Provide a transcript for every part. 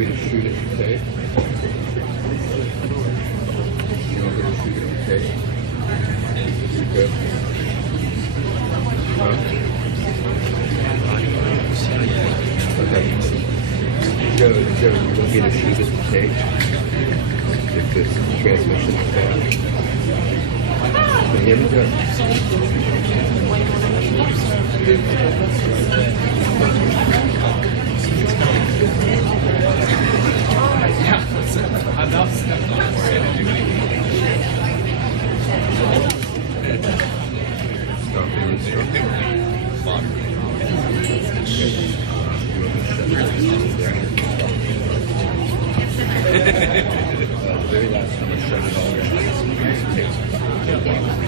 me to shoot it with tape? You want me to shoot it with tape? You good? Huh? Okay. Joe, you want me to shoot it with tape? If the transmission is bad. Can you hear me, Joe? The very last time I shut it all down, it takes a while to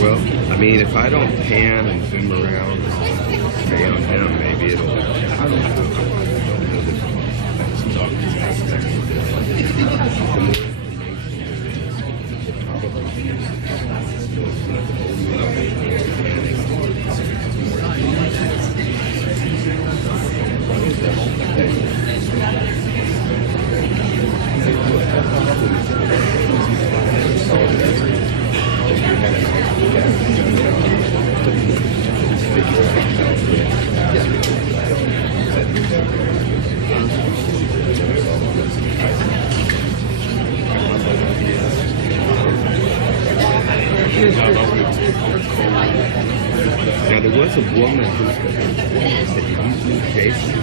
Well, I mean, if I don't pan and zoom around and stay on him, maybe it'll, I don't know. Now there was a woman who said, "Did you do Jason?"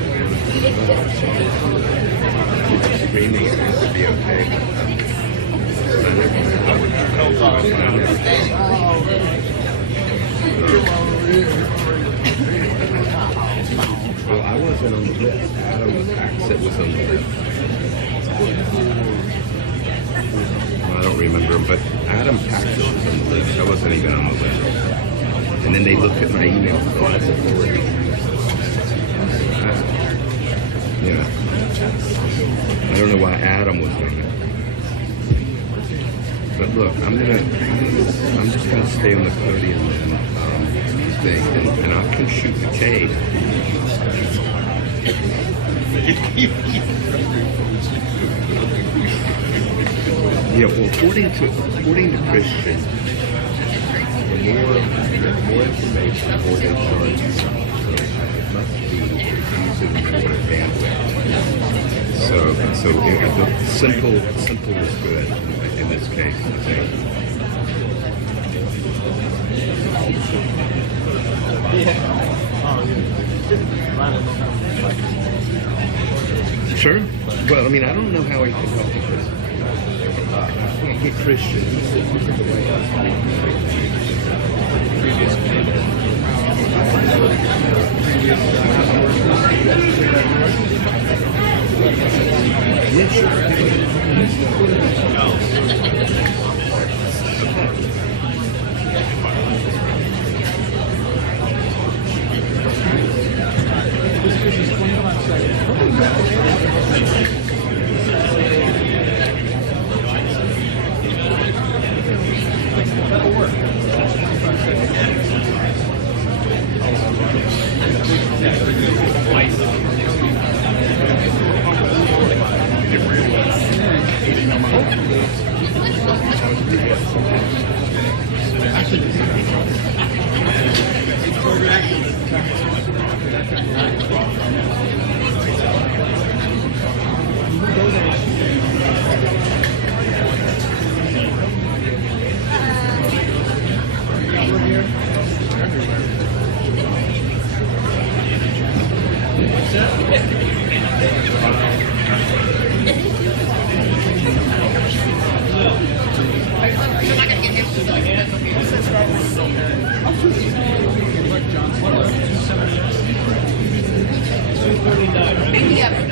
Screaming it was to be okay. Well, I wasn't on the list. Adam Paxett was on the list. Well, I don't remember him, but Adam Paxett was on the list. I wasn't even on the list. And then they looked at my email, so I said, yeah. I don't know why Adam was on it. But look, I'm just gonna stay on the podium and thing, and I can shoot the tape. Yeah, well, according to Christian, the more information, the more they charge. So it must be using more bandwidth. So the simple is good in this case, I think. Sure. Well, I mean, I don't know how he can help because I can't get Christian. He's the White House. Yeah, sure.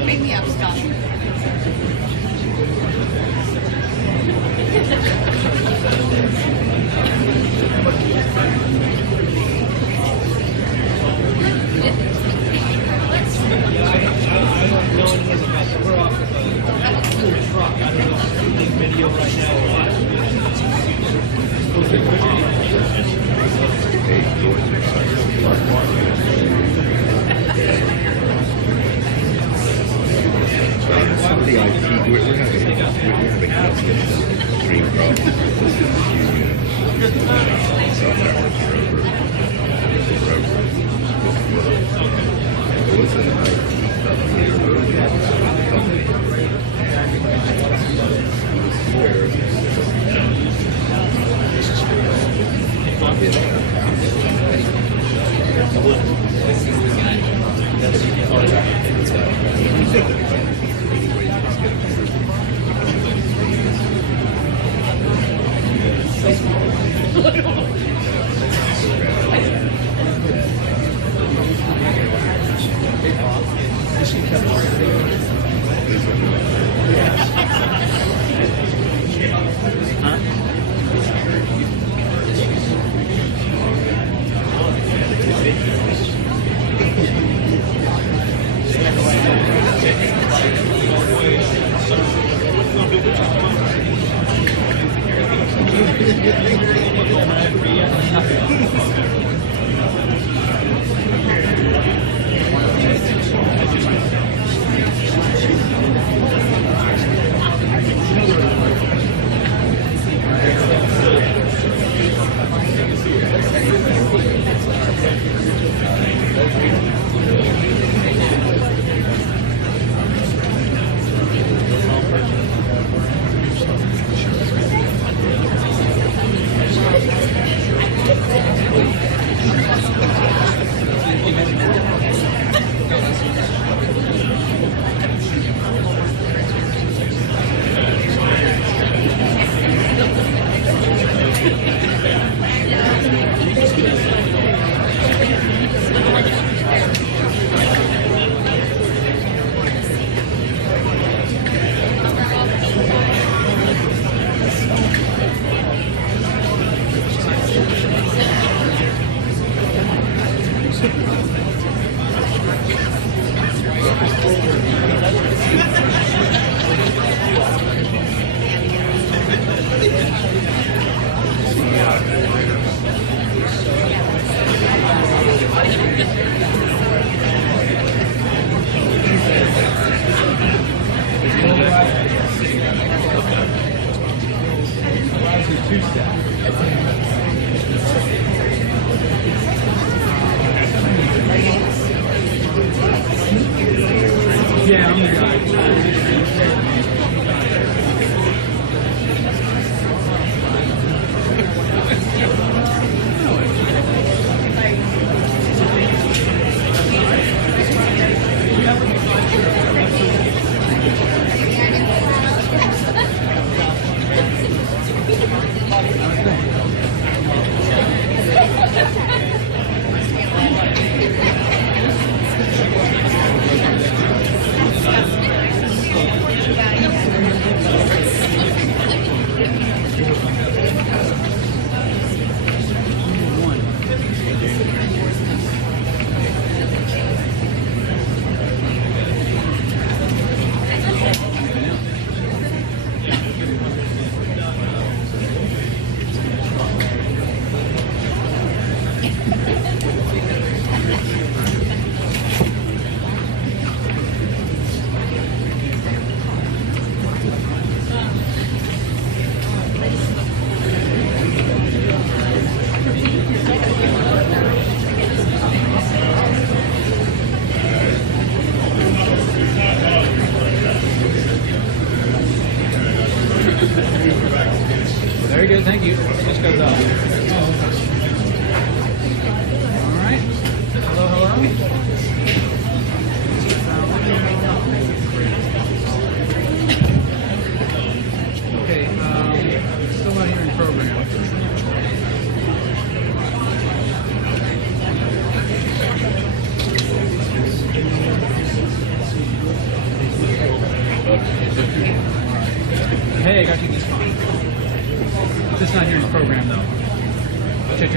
Bring me up, stop. Some of the IT, we're having extreme problems with this union. Cell towers are over. There was an IT company earlier, company. Yeah, I'm the guy. Very good, thank you. Just goes up. All right. Hello, hello. Okay, still not here in program. Hey, I got you this phone. Just not here in program though. Check.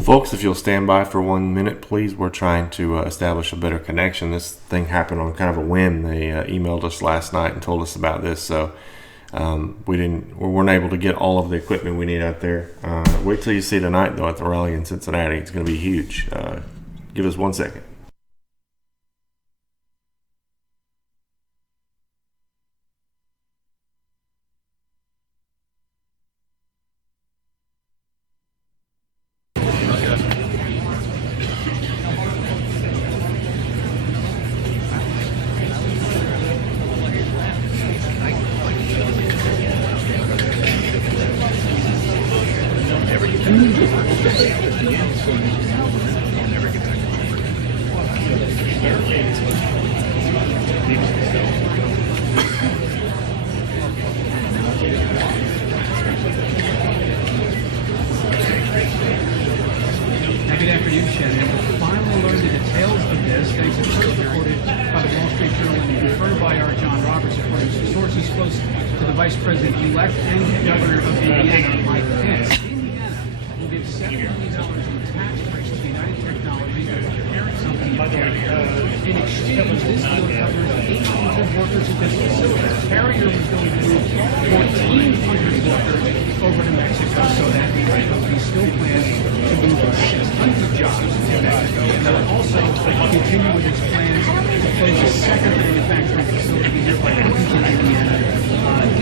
Folks, if you'll stand by for 1 minute, please. We're trying to establish a better connection. This thing happened on kind of a whim. They emailed us last night and told us about this, so we weren't able to get all of the equipment we need out there. Wait till you see tonight, though, at the rally in Cincinnati. It's going to be huge. Give us 1 second. Good afternoon, Shannon. We finally learned the details of this thanks to first reported by the Wall Street Journal and confirmed by our John Roberts, according to sources close to the Vice President-elect and Governor of Indiana, Mike Pence. Indiana will give $7 million in tax breaks to United Technologies, the parent company of Carrier. In exchange, this deal covers 800 workers at this facility. Carrier was going to move 1,400 workers over to Mexico, so that means the company still plans to move 600 jobs to Mexico, and they'll also continue with its plans to close a second manufacturing facility here by Princeton, Indiana.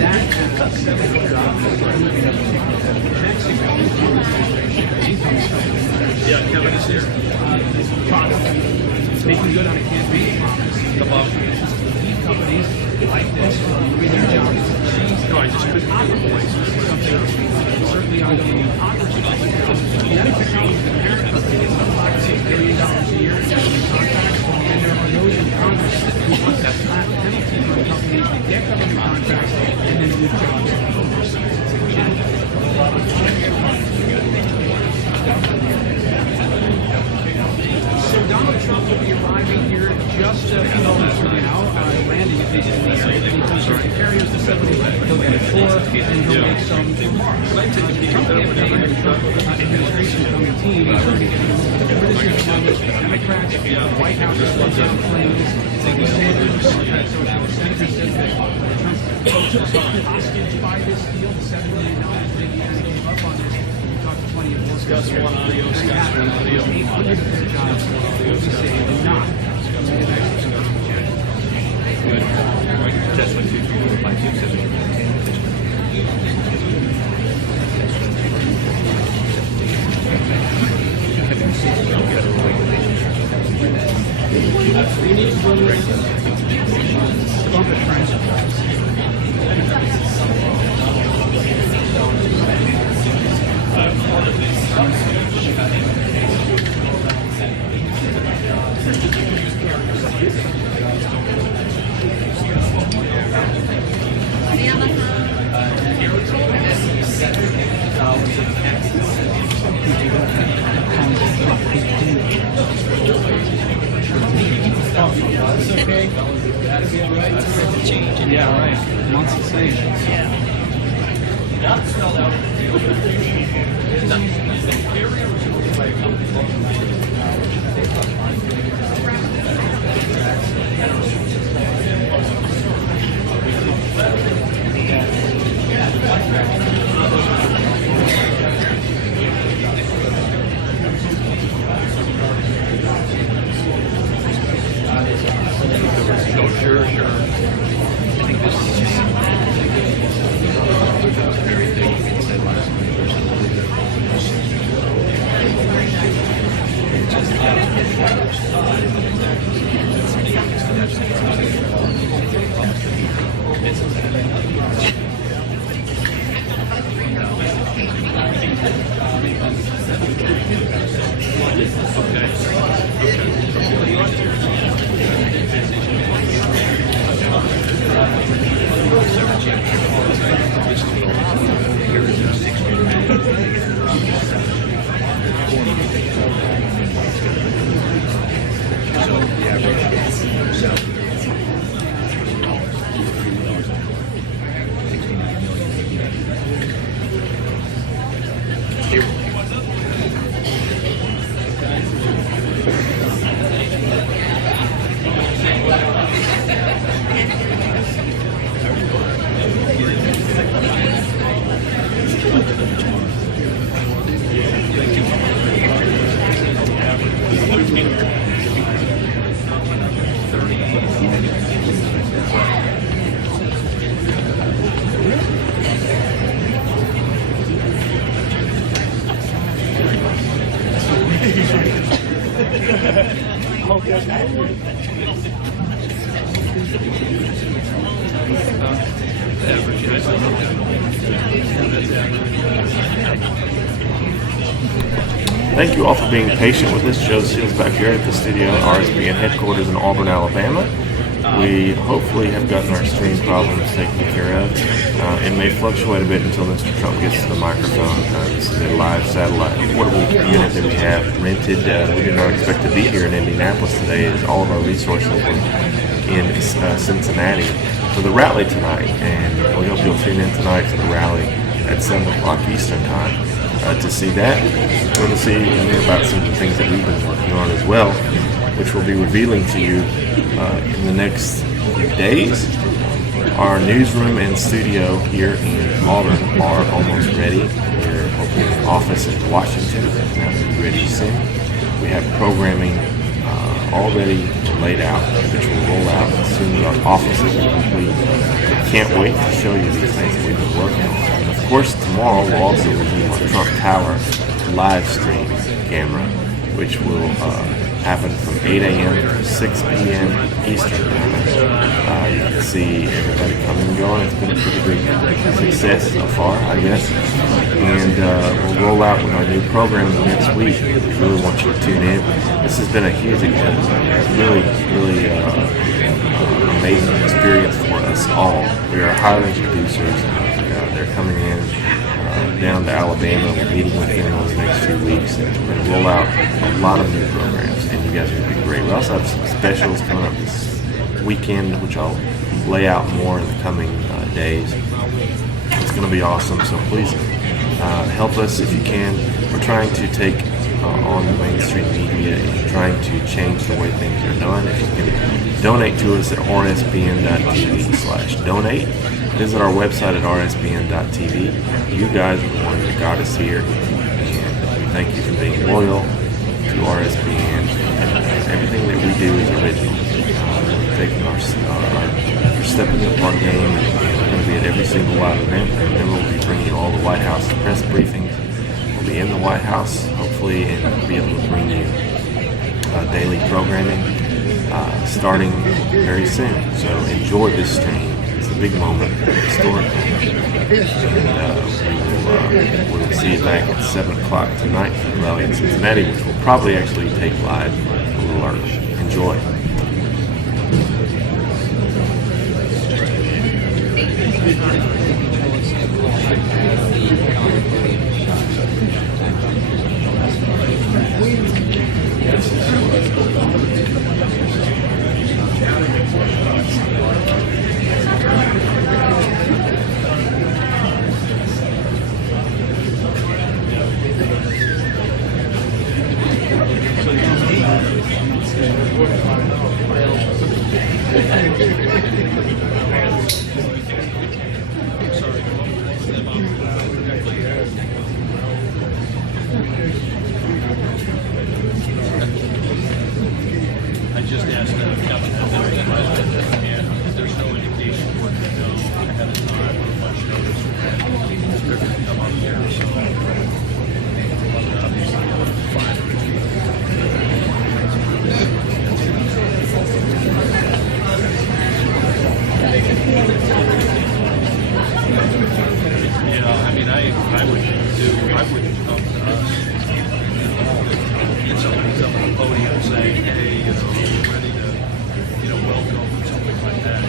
That has 700 jobs moving to Mexico. Yeah, Kevin is here. Product making good on a campaign promise. Companies like this moving their jobs overseas. No, I just couldn't get the voice. Something certainly ongoing in Congress. United Technologies, the parent company, gets about $5 to $6 billion a year in government contracts, and there are those in Congress who want that flat penalty on companies that get government contracts and then move jobs overseas. So Donald Trump will be arriving here just a few moments from now, landing at least in the area. He comes to the Carrier's facility, he'll get a tour, and he'll make some remarks. Trump campaign administration coming team is already getting the criticism among Democrats, the White House is once out claims, Sanders, Democrat Socialist Senator says that Trump folks are hostage by this deal, the $7 million that Indiana gave up on this. Talked to plenty of workers. Discuss one audio, discuss one audio. 800 of their jobs will be saved and not. That's what 2, 3, 4, 5, 6, 7, 8. We need to bump it, friends. It's okay. That'll be all right. Yeah, right. Wants the same. No, sure. I think this is everything we said last average. Thank you all for being patient with us. Joe Seals back here at the studio at RSBN headquarters in Auburn, Alabama. We hopefully have gotten our stream problems taken care of. It may fluctuate a bit until Mr. Trump gets to the microphone. This is a live satellite portable unit that we have rented. We did not expect to be here in Indianapolis today, as all of our resources were in Cincinnati for the rally tonight. And we hope you'll tune in tonight for the rally at 7 o'clock Eastern Time to see that. We're going to see and hear about some of the things that we've been working on as well, which we'll be revealing to you in the next few days. Our newsroom and studio here in Auburn are almost ready. We're opening an office in Washington, and that will be ready soon. We have programming already laid out, which will roll out as soon as our offices are complete. I can't wait to show you these things that we've been working on. And of course, tomorrow we'll also resume our Trump Tower live stream camera, which will happen from 8 a.m. to 6 p.m. Eastern Time. You can see everybody coming and going. It's been a pretty big success so far, I guess. And we'll roll out with our new program next week. We really want you to tune in. This has been a huge, really amazing experience for us all. We are hiring producers. They're coming in down to Alabama. We're meeting with them over the next few weeks, and we're going to roll out a lot of new programs, and you guys are going to be great. We also have some specials coming up this weekend, which I'll lay out more in the coming days. It's going to be awesome, so please help us if you can. We're trying to take on the mainstream media and trying to change the way things are done. If you can donate to us at rsbn.tv/donate. Visit our website at rsbn.tv. You guys are the ones that got us here, and we thank you for being loyal to RSBN. Everything that we do is original. We're taking we're stepping up our game, and we're going to be at every single live event. And remember, we'll be bringing you all the White House press briefings. We'll be in the White House, hopefully, and we'll be able to bring you daily programming starting very soon. So enjoy this stream. It's a big moment, historic moment. And we'll see you back at 7 o'clock tonight for the rally in Cincinnati, which will probably actually take live a little early. Enjoy. I just asked them if and there's no indication what to know ahead of time or much notice. They're going to come up here, so yeah, I mean, I wouldn't come to us. Get somebody's up on the podium saying, hey, we're ready to, welcome, something like that,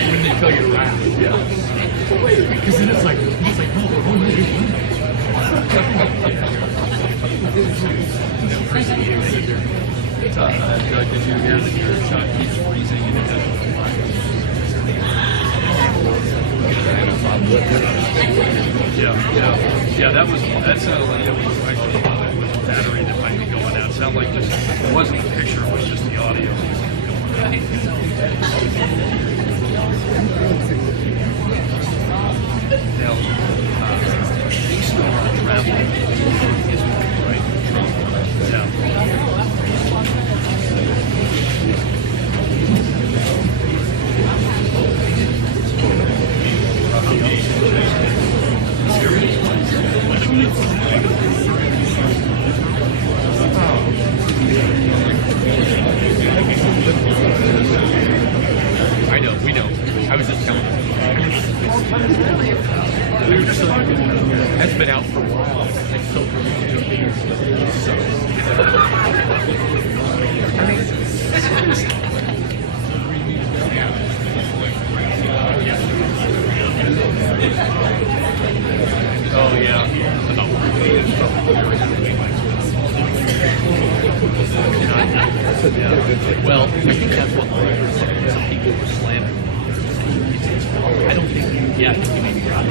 When they tell you to laugh. Yeah. Because then it's like, no, we're only doing Doug, did you hear that your shot keeps freezing and it doesn't fly? Yeah, that sounded like it was actually was a battery that might be going out. It sounded like just, it wasn't the picture, it was just the audio. Now, he's still on travel, right? Yeah. I know, we know. I was just telling them. That's been out for a while. It's so oh yeah. Well, I think that's what some people were slamming. I don't think, yeah, I think you may be right.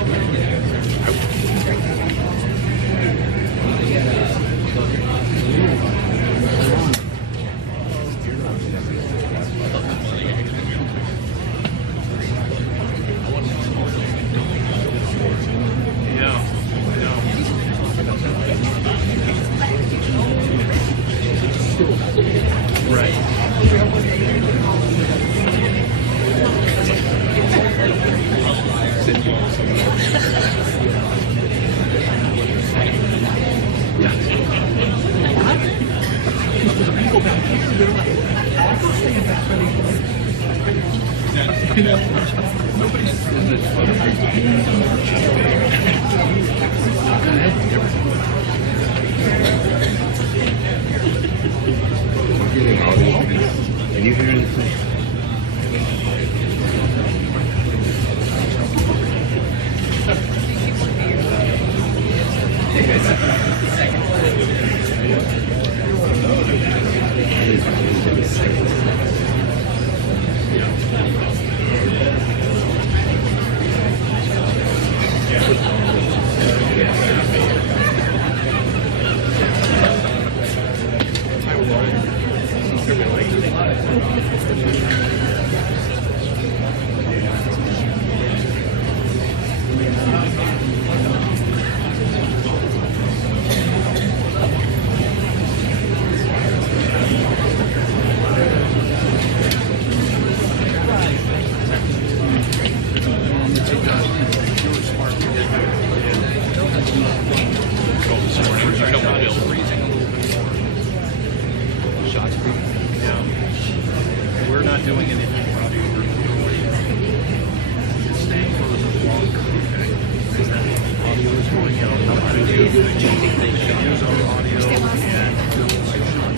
Can you hear anything? We're not doing anything about it. It's staying for a long time, okay? Because that audio is going out. How to do use our audio and do a shot.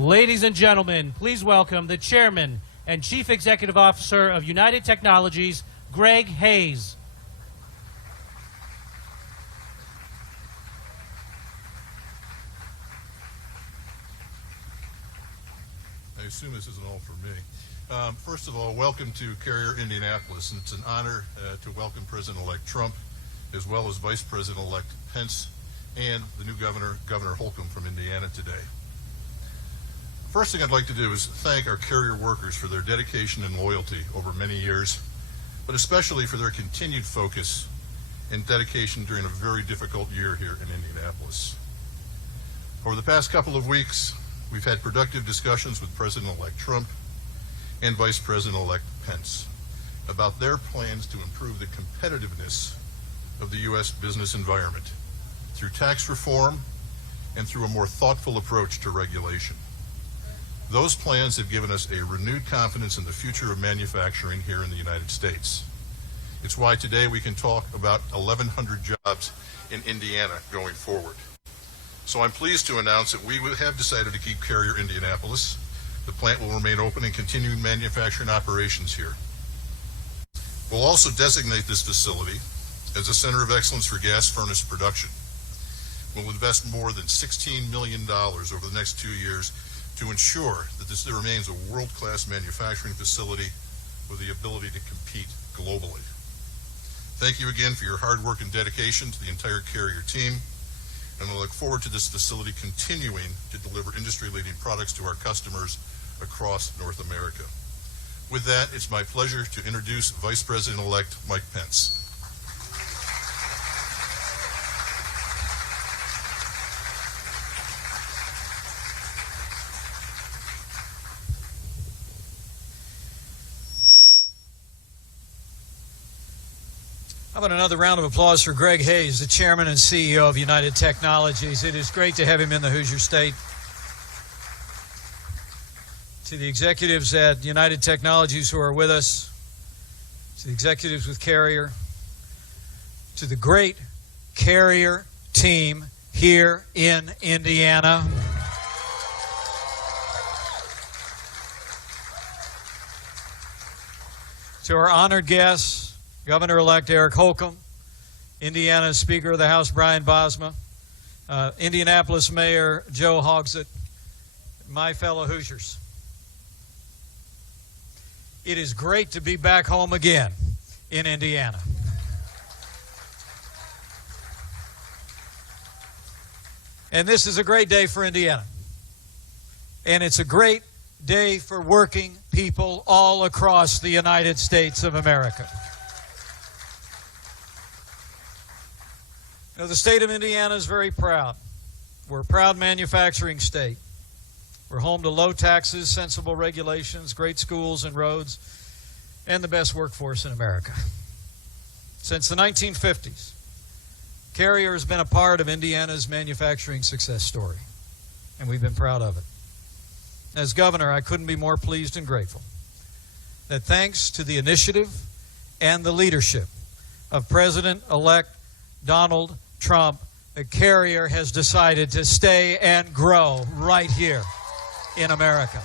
Ladies and gentlemen, please welcome the Chairman and Chief Executive Officer of United Technologies, Greg Hayes. I assume this isn't all for me. First of all, welcome to Carrier, Indianapolis, and it's an honor to welcome President-elect Trump, as well as Vice President-elect Pence, and the new Governor Holcomb from Indiana today. First thing I'd like to do is thank our Carrier workers for their dedication and loyalty over many years, but especially for their continued focus and dedication during a very difficult year here in Indianapolis. Over the past couple of weeks, we've had productive discussions with President-elect Trump and Vice President-elect Pence about their plans to improve the competitiveness of the U.S. business environment through tax reform and through a more thoughtful approach to regulation. Those plans have given us a renewed confidence in the future of manufacturing here in the United States. It's why today we can talk about 1,100 jobs in Indiana going forward. So I'm pleased to announce that we have decided to keep Carrier Indianapolis. The plant will remain open and continue manufacturing operations here. We'll also designate this facility as a center of excellence for gas furnace production. We'll invest more than $16 million over the next 2 years to ensure that this remains a world-class manufacturing facility with the ability to compete globally. Thank you again for your hard work and dedication to the entire Carrier team, and we look forward to this facility continuing to deliver industry-leading products to our customers across North America. With that, it's my pleasure to introduce Vice President-elect Mike Pence. How about another round of applause for Greg Hayes, the Chairman and CEO of United Technologies. It is great to have him in the Hoosier State. To the executives at United Technologies who are with us, to the executives with Carrier, to the great Carrier team here in Indiana. To our honored guests, Governor-elect Eric Holcomb, Indiana Speaker of the House Brian Bosma, Indianapolis Mayor Joe Hogsett, my fellow Hoosiers. It is great to be back home again in Indiana. And this is a great day for Indiana. And it's a great day for working people all across the United States of America. Now, the state of Indiana is very proud. We're a proud manufacturing state. We're home to low taxes, sensible regulations, great schools and roads, and the best workforce in America. Since the 1950s, Carrier has been a part of Indiana's manufacturing success story, and we've been proud of it. As governor, I couldn't be more pleased and grateful that thanks to the initiative and the leadership of President-elect Donald Trump, the Carrier has decided to stay and grow right here in America.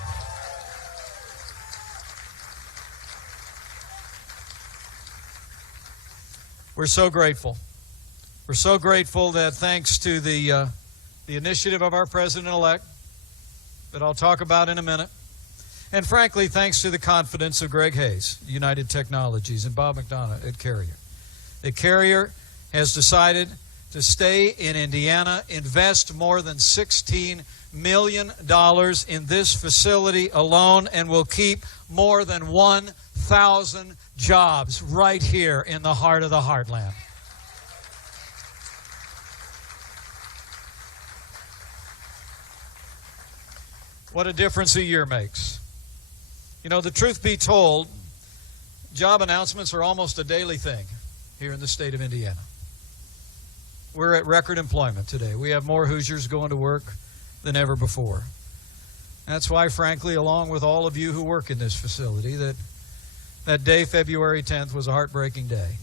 We're so grateful. We're so grateful that thanks to the initiative of our President-elect, that I'll talk about in a minute, and frankly, thanks to the confidence of Greg Hayes, United Technologies, and Bob McDonough at Carrier. The Carrier has decided to stay in Indiana, invest more than $16 million in this facility alone, and will keep more than 1,000 jobs right here in the heart of the heartland. What a difference a year makes. You know, the truth be told, job announcements are almost a daily thing here in the state of Indiana. We're at record employment today. We have more Hoosiers going to work than ever before. That's why, frankly, along with all of you who work in this facility, that day, February 10th, was a heartbreaking day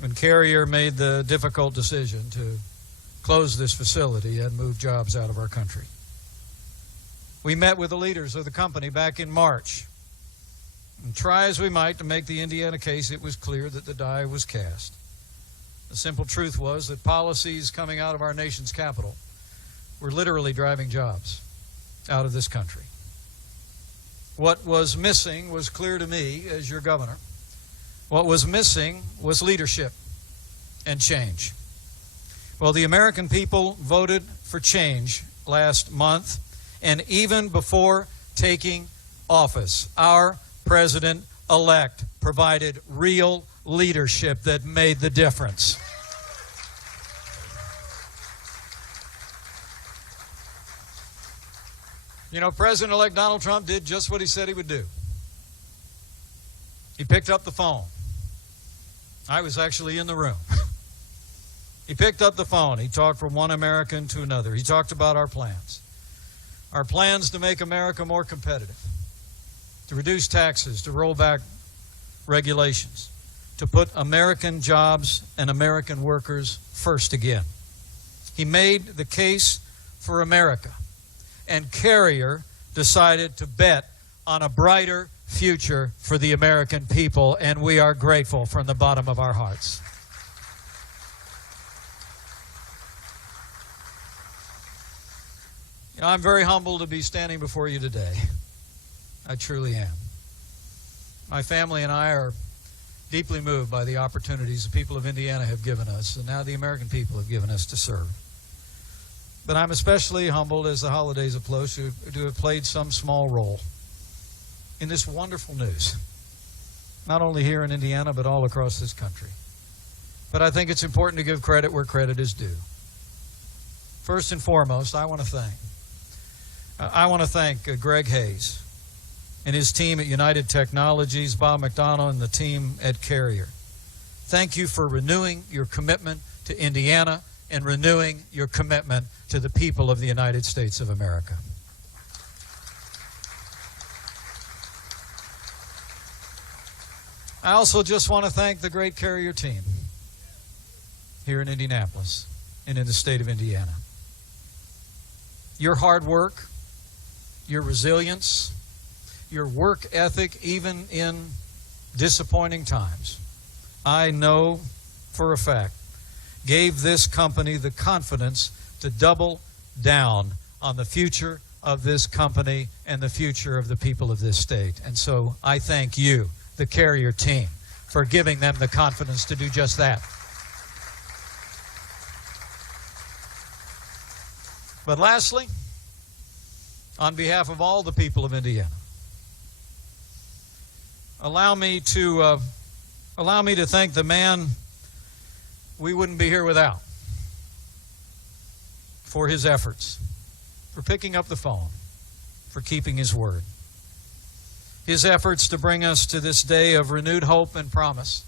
when Carrier made the difficult decision to close this facility and move jobs out of our country. We met with the leaders of the company back in March. And try as we might to make the Indiana case, it was clear that the die was cast. The simple truth was that policies coming out of our nation's capital were literally driving jobs out of this country. What was missing was clear to me as your governor. What was missing was leadership and change. Well, the American people voted for change last month, and even before taking office, our president-elect provided real leadership that made the difference. You know, President-elect Donald Trump did just what he said he would do. He picked up the phone. I was actually in the room. He picked up the phone. He talked from one American to another. He talked about our plans. Our plans to make America more competitive, to reduce taxes, to roll back regulations, to put American jobs and American workers first again. He made the case for America, and Carrier decided to bet on a brighter future for the American people, and we are grateful from the bottom of our hearts. You know, I'm very humbled to be standing before you today. I truly am. My family and I are deeply moved by the opportunities the people of Indiana have given us, and now the American people have given us to serve. But I'm especially humbled as the holidays approach to have played some small role in this wonderful news, not only here in Indiana, but all across this country. But I think it's important to give credit where credit is due. First and foremost, I want to thank Greg Hayes and his team at United Technologies, Bob McDonald and the team at Carrier. Thank you for renewing your commitment to Indiana and renewing your commitment to the people of the United States of America. I also just want to thank the great Carrier team here in Indianapolis and in the state of Indiana. Your hard work, your resilience, your work ethic, even in disappointing times, I know for a fact, gave this company the confidence to double down on the future of this company and the future of the people of this state. And so I thank you, the Carrier team, for giving them the confidence to do just that. But lastly, on behalf of all the people of Indiana, allow me to thank the man we wouldn't be here without for his efforts, for picking up the phone, for keeping his word. His efforts to bring us to this day of renewed hope and promise,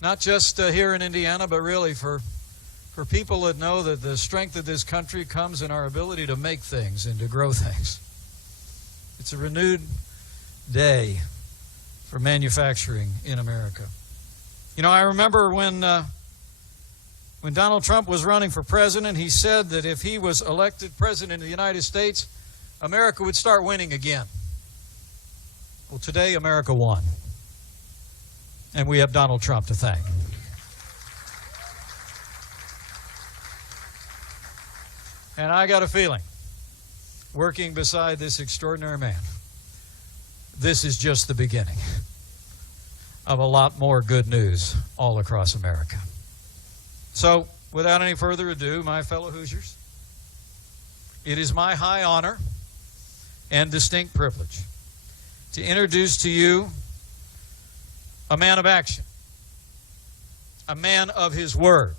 not just here in Indiana, but really for people that know that the strength of this country comes in our ability to make things and to grow things. It's a renewed day for manufacturing in America. You know, I remember when Donald Trump was running for president, he said that if he was elected president of the United States, America would start winning again. Well, today America won, and we have Donald Trump to thank. And I got a feeling, working beside this extraordinary man, this is just the beginning of a lot more good news all across America. So, without any further ado, my fellow Hoosiers, it is my high honor and distinct privilege to introduce to you a man of action, a man of his word,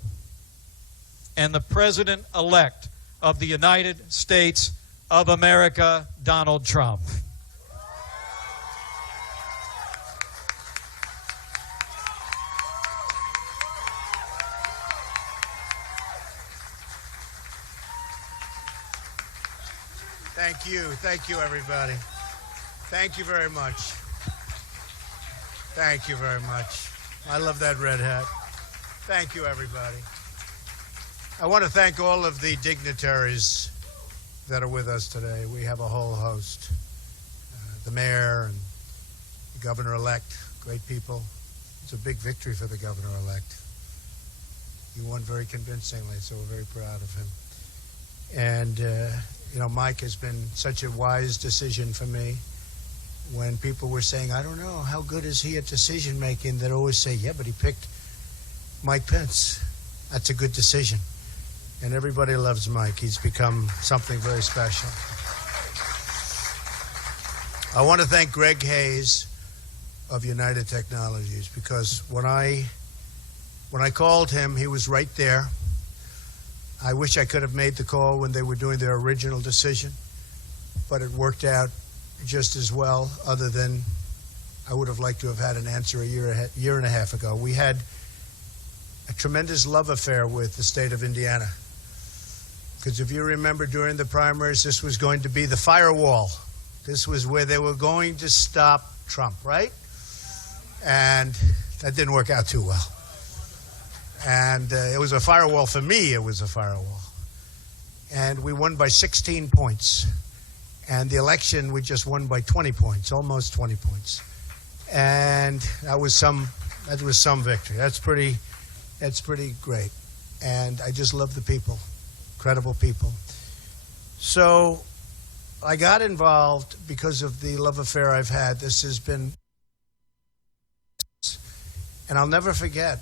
and the President-elect of the United States of America, Donald Trump. Thank you, everybody. Thank you very much. Thank you very much. I love that red hat. Thank you, everybody. I want to thank all of the dignitaries that are with us today. We have a whole host. The mayor and the governor-elect, great people. It's a big victory for the governor-elect. He won very convincingly, so we're very proud of him. And, you know, Mike has been such a wise decision for me. When people were saying, I don't know, how good is he at decision-making, they'd always say, yeah, but he picked Mike Pence. That's a good decision. And everybody loves Mike. He's become something very special. I want to thank Greg Hayes of United Technologies, because when I called him, he was right there. I wish I could have made the call when they were doing their original decision, but it worked out just as well, other than I would have liked to have had an answer a year and a half ago. We had a tremendous love affair with the state of Indiana, because if you remember during the primaries, this was going to be the firewall. This was where they were going to stop Trump, right? And that didn't work out too well. And it was a firewall for me. It was a firewall. And we won by 16 points. And the election, we just won by 20 points, almost 20 points. And that was some victory. That's pretty great. And I just love the people, incredible people. So I got involved because of the love affair I've had. This has been, and I'll never forget,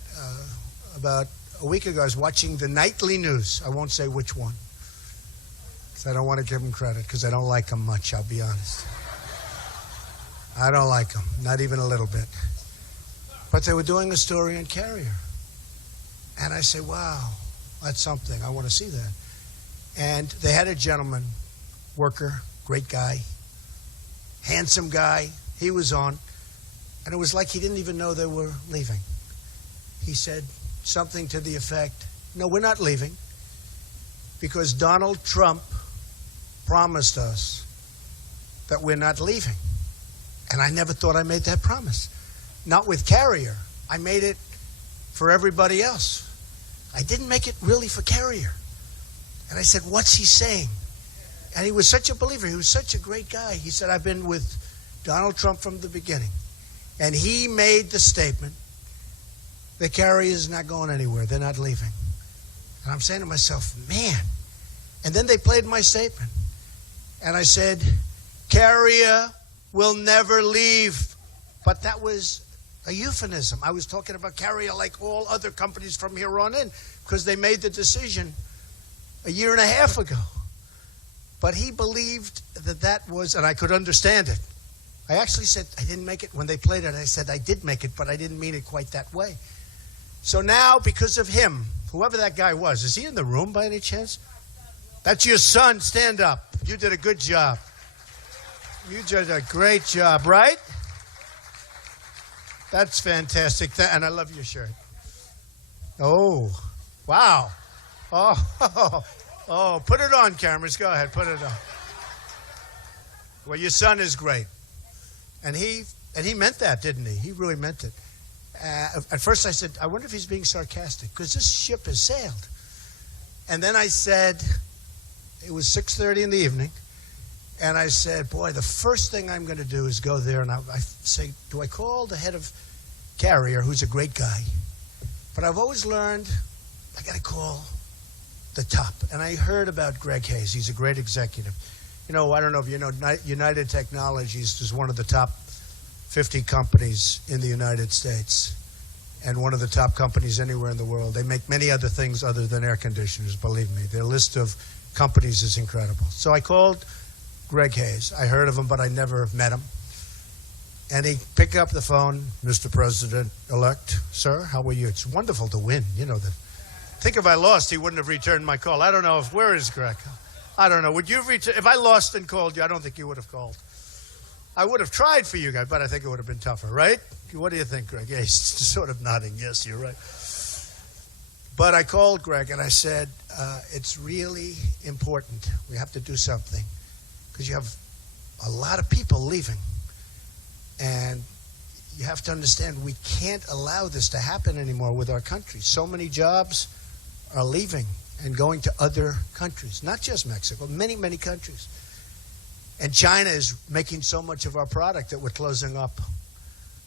about a week ago, I was watching the nightly news. I won't say which one, because I don't want to give them credit, because I don't like them much, I'll be honest. I don't like them, not even a little bit. But they were doing a story on Carrier. And I say, wow, that's something. I want to see that. And they had a gentleman, worker, great guy, handsome guy. He was on. And it was like he didn't even know they were leaving. He said something to the effect, no, we're not leaving, because Donald Trump promised us that we're not leaving. And I never thought I made that promise. Not with Carrier. I made it for everybody else. I didn't make it really for Carrier. And I said, what's he saying? And he was such a believer. He was such a great guy. He said, I've been with Donald Trump from the beginning. And he made the statement, the Carrier is not going anywhere. They're not leaving. And I'm saying to myself, man. And then they played my statement. And I said, Carrier will never leave. But that was a euphemism. I was talking about Carrier like all other companies from here on in, because they made the decision a year and a half ago. But he believed that that was, and I could understand it. I actually said, I didn't make it. When they played it, I said, I did make it, but I didn't mean it quite that way. So now, because of him, whoever that guy was, is he in the room by any chance? That's your son. Stand up. You did a good job. You did a great job, right? That's fantastic. And I love your shirt. Oh, wow. Oh, put it on, cameras. Go ahead, put it on. Well, your son is great. And he meant that, didn't he? He really meant it. At first I said, I wonder if he's being sarcastic, because this ship has sailed. And then I said, it was 6:30 in the evening, and I said, boy, the first thing I'm going to do is go there, and I say, do I call the head of Carrier, who's a great guy? But I've always learned I got to call the top. And I heard about Greg Hayes. He's a great executive. You know, I don't know if you know, United Technologies is one of the top 50 companies in the United States, and one of the top companies anywhere in the world. They make many other things other than air conditioners, believe me. Their list of companies is incredible. So I called Greg Hayes. I heard of him, but I never met him. And he picked up the phone, Mr. President-elect, sir, how are you? It's wonderful to win. You know that. I think if I lost, he wouldn't have returned my call. I don't know if, where is Greg? I don't know. Would you return? If I lost and called you, I don't think you would have called. I would have tried for you guys, but I think it would have been tougher, right? What do you think, Greg? Yeah, he's sort of nodding. Yes, you're right. But I called Greg and I said, it's really important. We have to do something, because you have a lot of people leaving. And you have to understand, we can't allow this to happen anymore with our country. So many jobs are leaving. and going to other countries, not just Mexico, many, many countries. And China is making so much of our product that we're closing up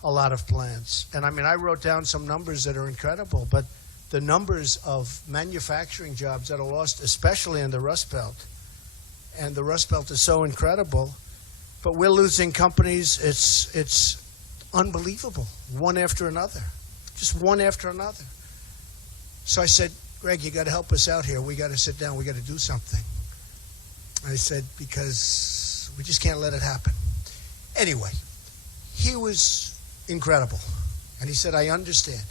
a lot of plants. And I mean, I wrote down some numbers that are incredible, but the numbers of manufacturing jobs that are lost, especially in the Rust Belt, and the Rust Belt is so incredible, but we're losing companies. It's unbelievable, one after another, just one after another. So I said, Greg, you got to help us out here. We got to sit down. We got to do something. I said, because we just can't let it happen. Anyway, he was incredible. And he said, I understand.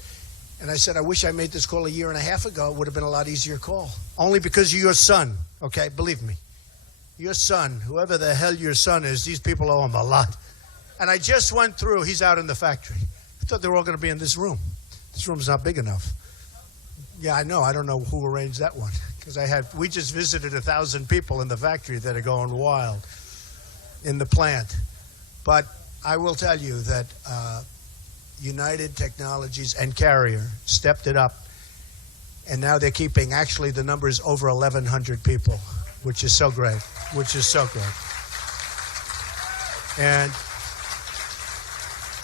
And I said, I wish I made this call a year and a half ago. It would have been a lot easier call. Only because of your son, okay? Believe me. Your son, whoever the hell your son is, these people owe him a lot. And I just went through. He's out in the factory. I thought they were all going to be in this room. This room's not big enough. Yeah, I know. I don't know who arranged that one. Because we just visited 1,000 people in the factory that are going wild in the plant. But I will tell you that United Technologies and Carrier stepped it up. And now they're keeping, actually, the numbers over 1,100 people, which is so great,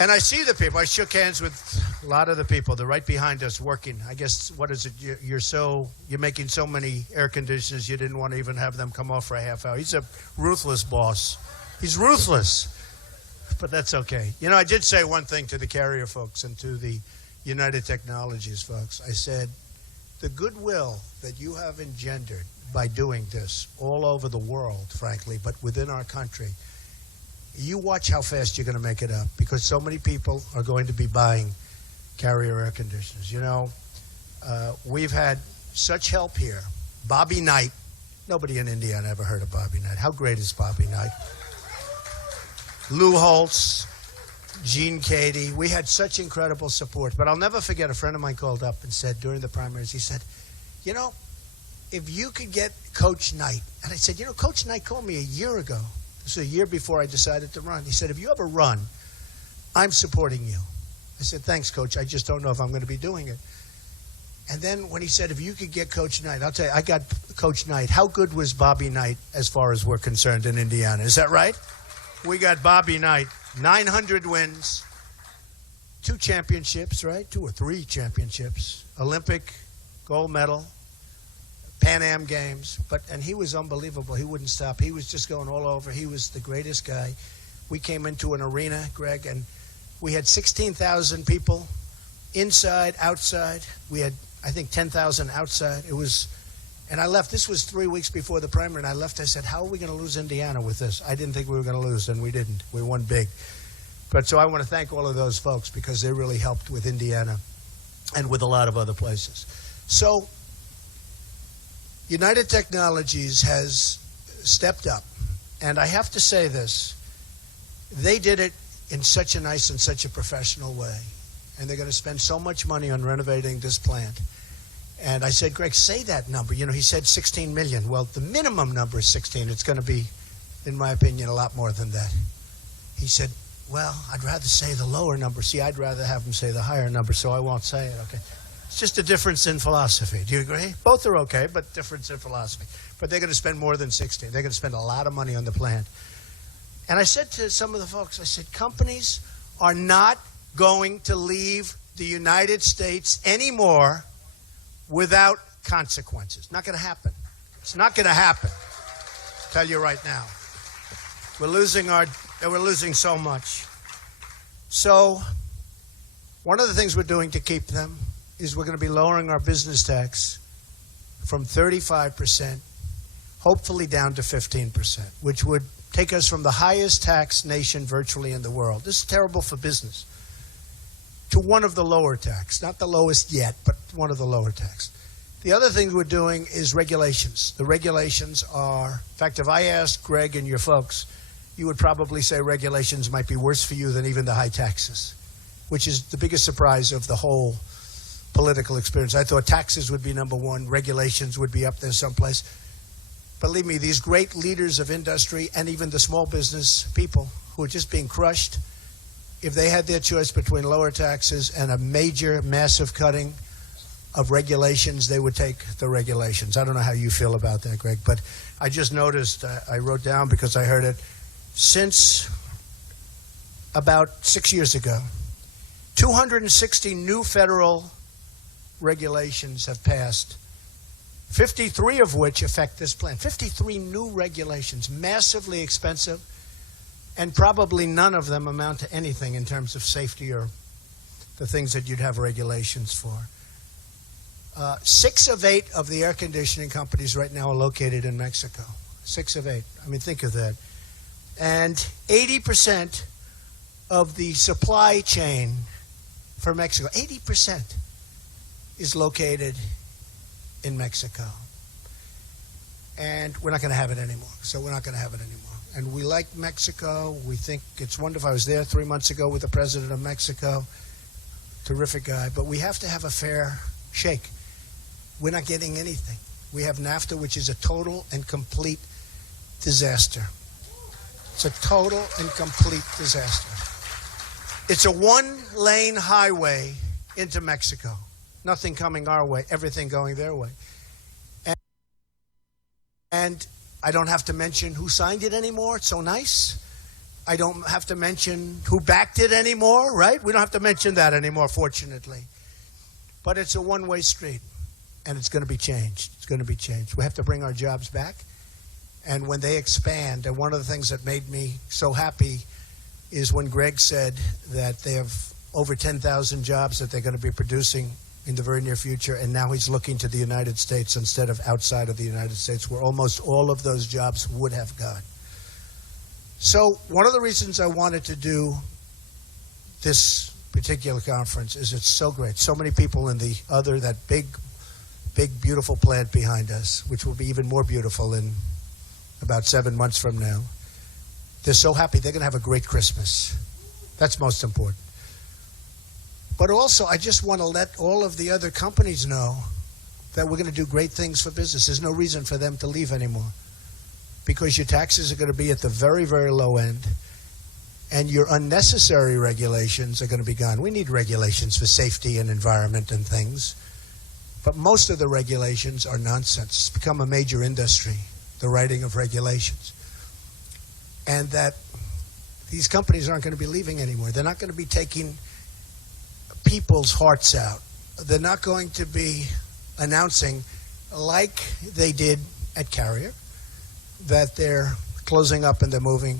And I see the people. I shook hands with a lot of the people. They're right behind us working. I guess, what is it? You're making so many air conditioners, you didn't want to even have them come off for a half hour. He's a ruthless boss. He's ruthless. But that's okay. You know, I did say one thing to the Carrier folks and to the United Technologies folks. I said, the goodwill that you have engendered by doing this all over the world, frankly, but within our country, you watch how fast you're going to make it up, because so many people are going to be buying Carrier air conditioners. You know, we've had such help here. Bobby Knight. Nobody in Indiana ever heard of Bobby Knight. How great is Bobby Knight? Lou Holtz, Gene Cady. We had such incredible support. But I'll never forget, a friend of mine called up and said during the primaries, he said, you know, if you could get Coach Knight. And I said, you know, Coach Knight called me a year ago. This was a year before I decided to run. He said, if you ever run, I'm supporting you. I said, thanks, Coach. I just don't know if I'm going to be doing it. And then when he said, if you could get Coach Knight, I'll tell you, I got Coach Knight. How good was Bobby Knight as far as we're concerned in Indiana? Is that right? We got Bobby Knight, 900 wins, 2 championships, right? 2 or 3 championships, Olympic gold medal, Pan Am Games. And he was unbelievable. He wouldn't stop. He was just going all over. He was the greatest guy. We came into an arena, Greg, and we had 16,000 people inside, outside. We had, I think, 10,000 outside. And I left. This was 3 weeks before the primary, and I left. I said, how are we going to lose Indiana with this? I didn't think we were going to lose, and we didn't. We won big. But so I want to thank all of those folks, because they really helped with Indiana and with a lot of other places. So United Technologies has stepped up. And I have to say this. They did it in such a nice and such a professional way. And they're going to spend so much money on renovating this plant. And I said, Greg, say that number. You know, he said 16 million. Well, the minimum number is 16. It's going to be, in my opinion, a lot more than that. He said, well, I'd rather say the lower number. See, I'd rather have him say the higher number, so I won't say it, okay? It's just a difference in philosophy. Do you agree? Both are okay, but difference in philosophy. But they're going to spend more than 16. They're going to spend a lot of money on the plant. And I said to some of the folks, I said, companies are not going to leave the United States anymore without consequences. Not going to happen. It's not going to happen. I'll tell you right now. We're losing so much. So one of the things we're doing to keep them is we're going to be lowering our business tax from 35%, hopefully down to 15%, which would take us from the highest tax nation virtually in the world. This is terrible for business. To one of the lower tax, not the lowest yet, but one of the lower tax. The other thing we're doing is regulations. The regulations are, in fact, if I asked Greg and your folks, you would probably say regulations might be worse for you than even the high taxes, which is the biggest surprise of the whole political experience. I thought taxes would be number one, regulations would be up there someplace. Believe me, these great leaders of industry and even the small business people who are just being crushed, if they had their choice between lower taxes and a major, massive cutting of regulations, they would take the regulations. I don't know how you feel about that, Greg, but I just noticed, I wrote down because I heard it, since about 6 years ago, 260 new federal regulations have passed, 53 of which affect this plant. 53 new regulations, massively expensive, and probably none of them amount to anything in terms of safety or the things that you'd have regulations for. 6 of 8 of the air conditioning companies right now are located in Mexico. 6 of 8. I mean, think of that. And 80% of the supply chain for Mexico, 80% is located in Mexico. And we're not going to have it anymore. So we're not going to have it anymore. And we like Mexico. We think it's wonderful. I was there 3 months ago with the president of Mexico. Terrific guy. But we have to have a fair shake. We're not getting anything. We have NAFTA, which is a total and complete disaster. It's a total and complete disaster. It's a one-lane highway into Mexico. Nothing coming our way, everything going their way. And I don't have to mention who signed it anymore. It's so nice. I don't have to mention who backed it anymore, right? We don't have to mention that anymore, fortunately. But it's a one-way street, and it's going to be changed. It's going to be changed. We have to bring our jobs back. And when they expand, and one of the things that made me so happy is when Greg said that they have over 10,000 jobs that they're going to be producing in the very near future, and now he's looking to the United States instead of outside of the United States, where almost all of those jobs would have gone. So one of the reasons I wanted to do this particular conference is it's so great. So many people in that big, beautiful plant behind us, which will be even more beautiful in about 7 months from now. They're so happy. They're going to have a great Christmas. That's most important. But also, I just want to let all of the other companies know that we're going to do great things for business. There's no reason for them to leave anymore because your taxes are going to be at the very, very low end, and your unnecessary regulations are going to be gone. We need regulations for safety and environment and things, but most of the regulations are nonsense. It's become a major industry, the writing of regulations. And that these companies aren't going to be leaving anymore. They're not going to be taking people's hearts out. They're not going to be announcing, like they did at Carrier, that they're closing up and they're moving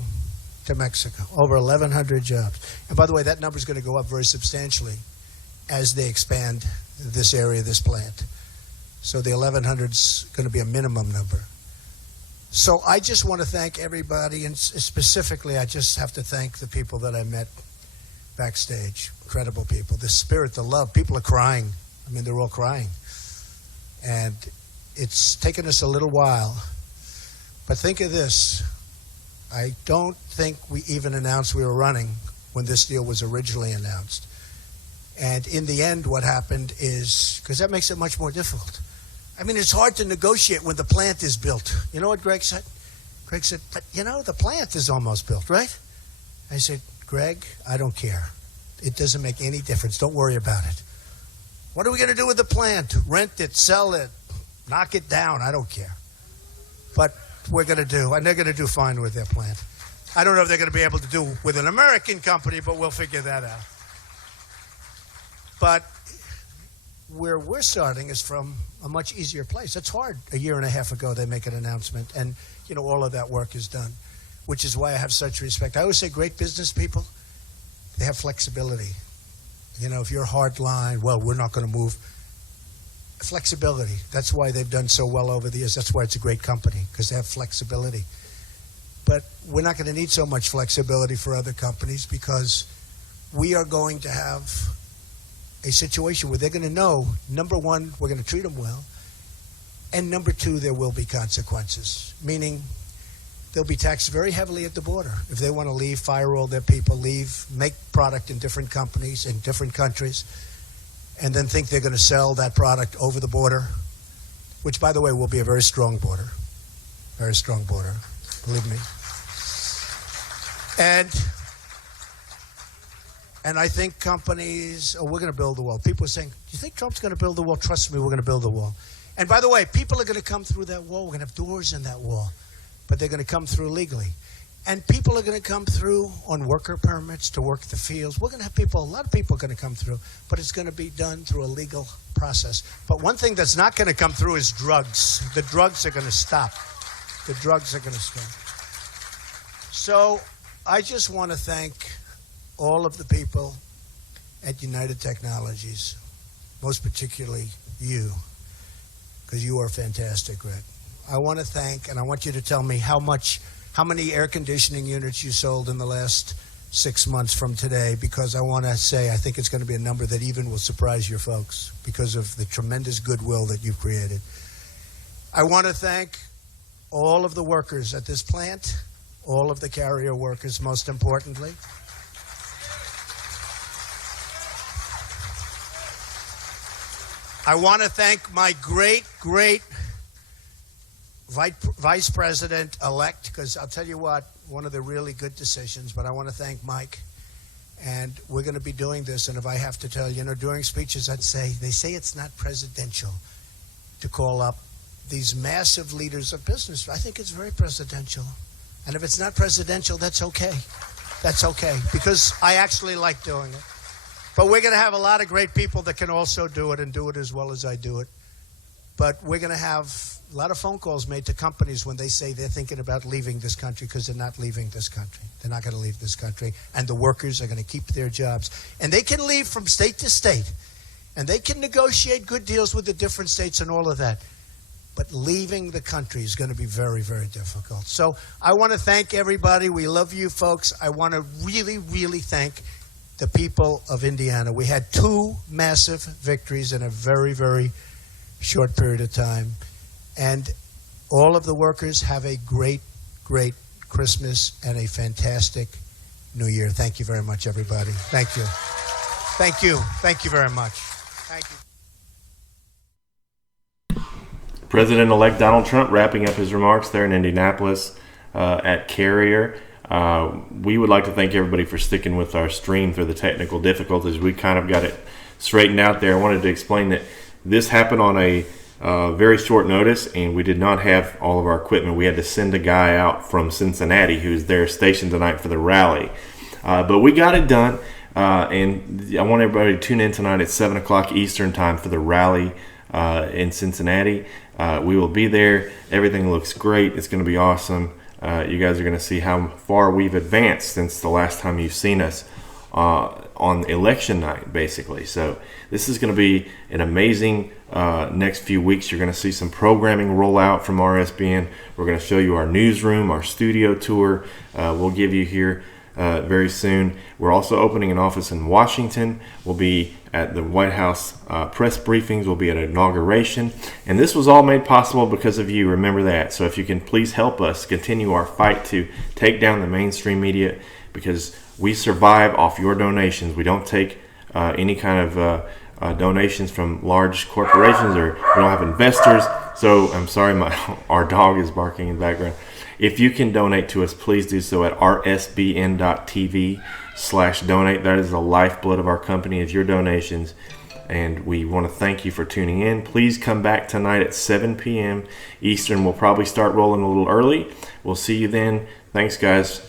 to Mexico. Over 1,100 jobs. And by the way, that number is going to go up very substantially as they expand this area, this plant. So the 1,100 is going to be a minimum number. So I just want to thank everybody, and specifically I just have to thank the people that I met backstage. Incredible people. The spirit, the love. People are crying. I mean, they're all crying. And it's taken us a little while. But think of this. I don't think we even announced we were running when this deal was originally announced. And in the end, what happened is, because that makes it much more difficult. I mean, it's hard to negotiate when the plant is built. You know what Greg said? Greg said, but you know, the plant is almost built, right? I said, Greg, I don't care. It doesn't make any difference. Don't worry about it. What are we going to do with the plant? Rent it, sell it, knock it down. I don't care. But we're going to do, and they're going to do fine with their plant. I don't know if they're going to be able to do with an American company, but we'll figure that out. But where we're starting is from a much easier place. It's hard. A year and a half ago, they make an announcement, and you know all of that work is done, which is why I have such respect. I always say great business people, they have flexibility. You know, if you're hard line, well, we're not going to move. Flexibility. That's why they've done so well over the years. That's why it's a great company, because they have flexibility. But we're not going to need so much flexibility for other companies, because we are going to have a situation where they're going to know, number one, we're going to treat them well, and number two, there will be consequences, meaning they'll be taxed very heavily at the border. If they want to leave, fire all their people, leave, make product in different companies, in different countries, and then think they're going to sell that product over the border, which, by the way, will be a very strong border. Very strong border, believe me. And And I think companies, oh, we're going to build the wall. People are saying, do you think Trump's going to build the wall? Trust me, we're going to build the wall. And by the way, people are going to come through that wall. We're going to have doors in that wall. But they're going to come through legally. And people are going to come through on worker permits to work the fields. We're going to have people, a lot of people are going to come through. But it's going to be done through a legal process. But one thing that's not going to come through is drugs. The drugs are going to stop. The drugs are going to stop. So I just want to thank all of the people at United Technologies, most particularly you, because you are fantastic, Greg. I want to thank, and I want you to tell me how many air conditioning units you sold in the last 6 months from today, because I want to say I think it's going to be a number that even will surprise your folks because of the tremendous goodwill that you've created. I want to thank all of the workers at this plant, all of the carrier workers, most importantly. I want to thank my great Vice President-elect, because I'll tell you what, one of the really good decisions, but I want to thank Mike. And we're going to be doing this, and if I have to tell you, during speeches I'd say, they say it's not presidential to call up these massive leaders of business. I think it's very presidential. And if it's not presidential, that's okay. That's okay, because I actually like doing it. But we're going to have a lot of great people that can also do it and do it as well as I do it. But we're going to have a lot of phone calls made to companies when they say they're thinking about leaving this country, because they're not leaving this country. They're not going to leave this country. And the workers are going to keep their jobs. And they can leave from state to state. And they can negotiate good deals with the different states and all of that. But leaving the country is going to be very, very difficult. So I want to thank everybody. We love you folks. I want to really, really thank the people of Indiana. We had 2 massive victories in a very, very short period of time. And all of the workers have a great, great Christmas and a fantastic New Year. Thank you very much, everybody. Thank you. Thank you. Thank you very much. Thank you. President-elect Donald Trump wrapping up his remarks there in Indianapolis at Carrier. We would like to thank everybody for sticking with our stream through the technical difficulties. We kind of got it straightened out there. I wanted to explain that this happened on a very short notice, and we did not have all of our equipment. We had to send a guy out from Cincinnati who's there stationed tonight for the rally. But we got it done, and I want everybody to tune in tonight at 7 o'clock Eastern time for the rally in Cincinnati. We will be there. Everything looks great. It's going to be awesome. You guys are going to see how far we've advanced since the last time you've seen us on election night, basically. So this is going to be an amazing next few weeks. You're going to see some programming roll out from RSBN. We're going to show you our newsroom, our studio tour. We'll give you here very soon. We're also opening an office in Washington. We'll be at the White House press briefings. We'll be at inauguration. And this was all made possible because of you. Remember that. So if you can please help us continue our fight to take down the mainstream media, because we survive off your donations. We don't take any kind of donations from large corporations, or we don't have investors. So I'm sorry, our dog is barking in the background. If you can donate to us, please do so at rsbn.tv/donate. That is the lifeblood of our company, is your donations. And we want to thank you for tuning in. Please come back tonight at 7 p.m. Eastern. We'll probably start rolling a little early. We'll see you then. Thanks, guys.